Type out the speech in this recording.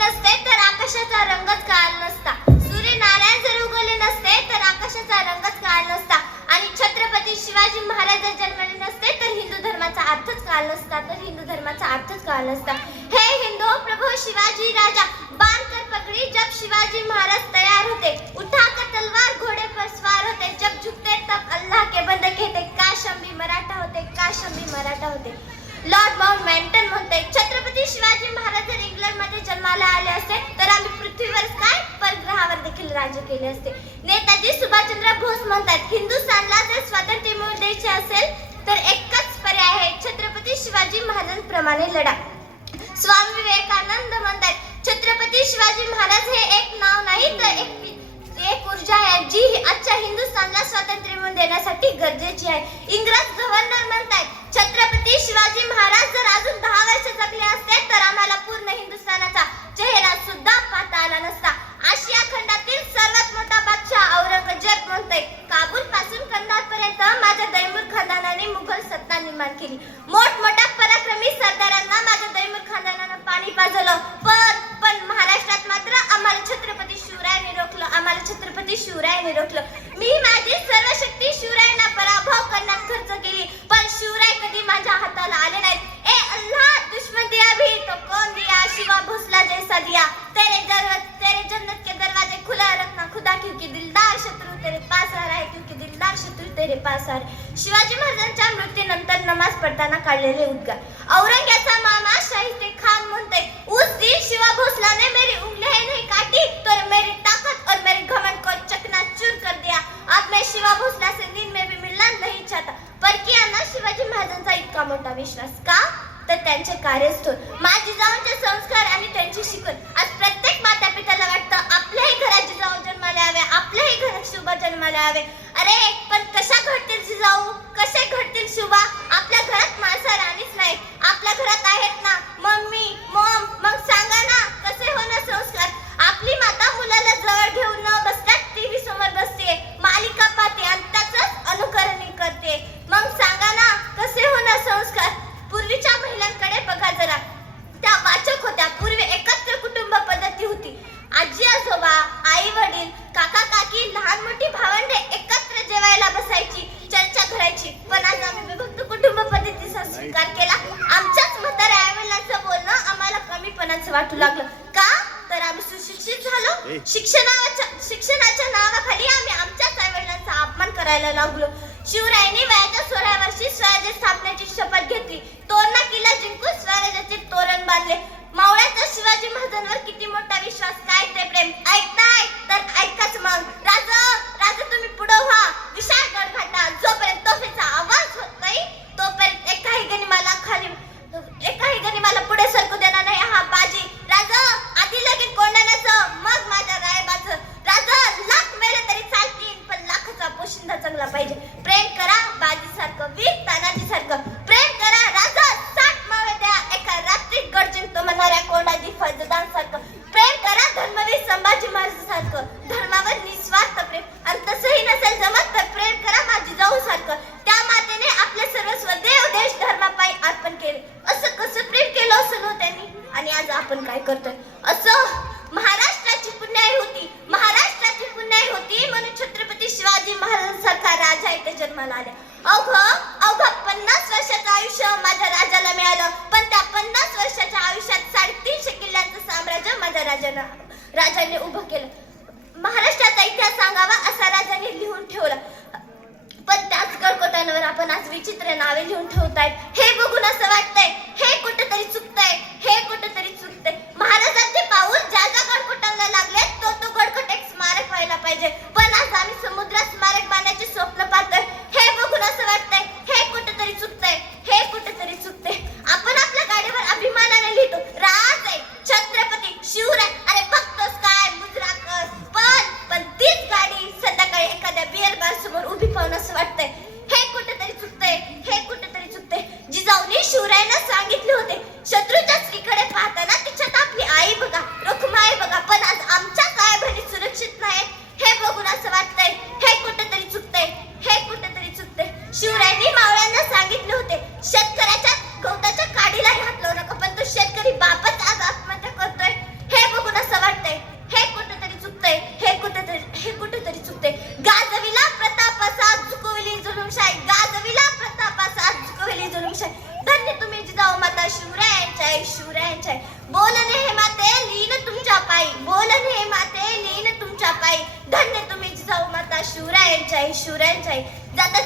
नसते तर आकाशाचा रंगच काळ नसता. सूर्य नारायण जर उगवले नसते तर आकाशाचा रंगच काळ नसता. आणि छत्रपती शिवाजी महाराज जर जन्मले नसते तर हिंदू धर्माचा अर्थच काळ नसता. तर हिंदू धर्माचा अर्थच काळ नसता. हे हिंदू प्रभू शिवाजी राजा बांध कर पगड़ी जब शिवाजी महाराज तयार होते. उठा कर तलवार घोड़े पर सवार होते. जब झुकते तब अल्लाह के बंदे कहते का हम भी मराठा होते का शंभी भी मराठा होते. लॉर्ड माउंट मॅन्टन म्हणते छत्रपती शिवाजी महाराज जर मध्ये जन्माला आले असते तर आम्ही पृथ्वीवर काय परग्रहावर देखील राज्य केले असते? नेताजी सुभाषचंद्र बोस म्हणतात हिंदुस्थानला जर स्वातंत्र्य मिळवून द्यायचे असेल तर एकच पर्याय आहे छत्रपती शिवाजी महाराज प्रमाणे लढा. स्वामी विवेकानंद म्हणतात छत्रपती शिवाजी महाराज हे एक नाव नाही तर एक एक ऊर्जा आहे जी आजच्या हिंदुस्थानला स्वातंत्र्य मिळवून देण्यासाठी गरजेची आहे. इंग्रज तेरे पास शिवाजी महाराजांच्या मृत्यूनंतर नमाज पडताना काढलेले उद्गार. औरंग्याचा मामा शाहिस्ते खान म्हणते उस दिन शिवा भोसला ने मेरी उंगलियां नहीं काटी तो मेरी ताकत और मेरे घमंड को चकनाचूर कर दिया. अब मैं शिवा भोसला से दिन में भी मिलना नहीं चाहता. परकीयांना शिवाजी महाराजांचा इतका मोठा विश्वास का? तर त्यांचे कार्यस्थळ माझी जिजाऊंचे संस्कार आणि त्यांची शिकवण. आज प्रत्येक माता पित्याला वाटतं आपल्याही घरात जिजाऊ जन्माला यावे आपल्याही घरात शुभ जन्माला यावे. अरे आजी आजोबा आई वडील काका काकी लहान मोठी भावंडे एकत्र जेवायला बसायची चर्चा करायची. पण आज आम्ही विभक्त कुटुंब पद्धतीचा स्वीकार केला. आमच्याच म्हाताऱ्या आईवडिलांचं बोलणं आम्हाला कमीपणाचं वाटू लागलं. का? तर आम्ही सुशिक्षित झालो. शिक्षणाच्या शिक्षणाच्या नावाखाली आम्ही आमच्याच आईवडिलांचा अपमान करायला लागलो. शिवरायांनी वयाच्या सोळा राजा जन्माला आल्या अवघ अवघ पन्नास वर्षाचं आयुष्य माझ्या राजाला मिळालं पण त्या पन्नास वर्षाच्या आयुष्यात साडेतीनशे किल्ल्यांचं साम्राज्य माझ्या राजानं राजाने उभं केलं. महाराष्ट्राचा इतिहास सांगावा असा राजाने लिहून ठेवला. पण त्याच गडकोटांवर आपण आज विचित्र नावे लिहून ठेवतायत. हे बघून असं वाटतंय જાય શુરન જાય જાતા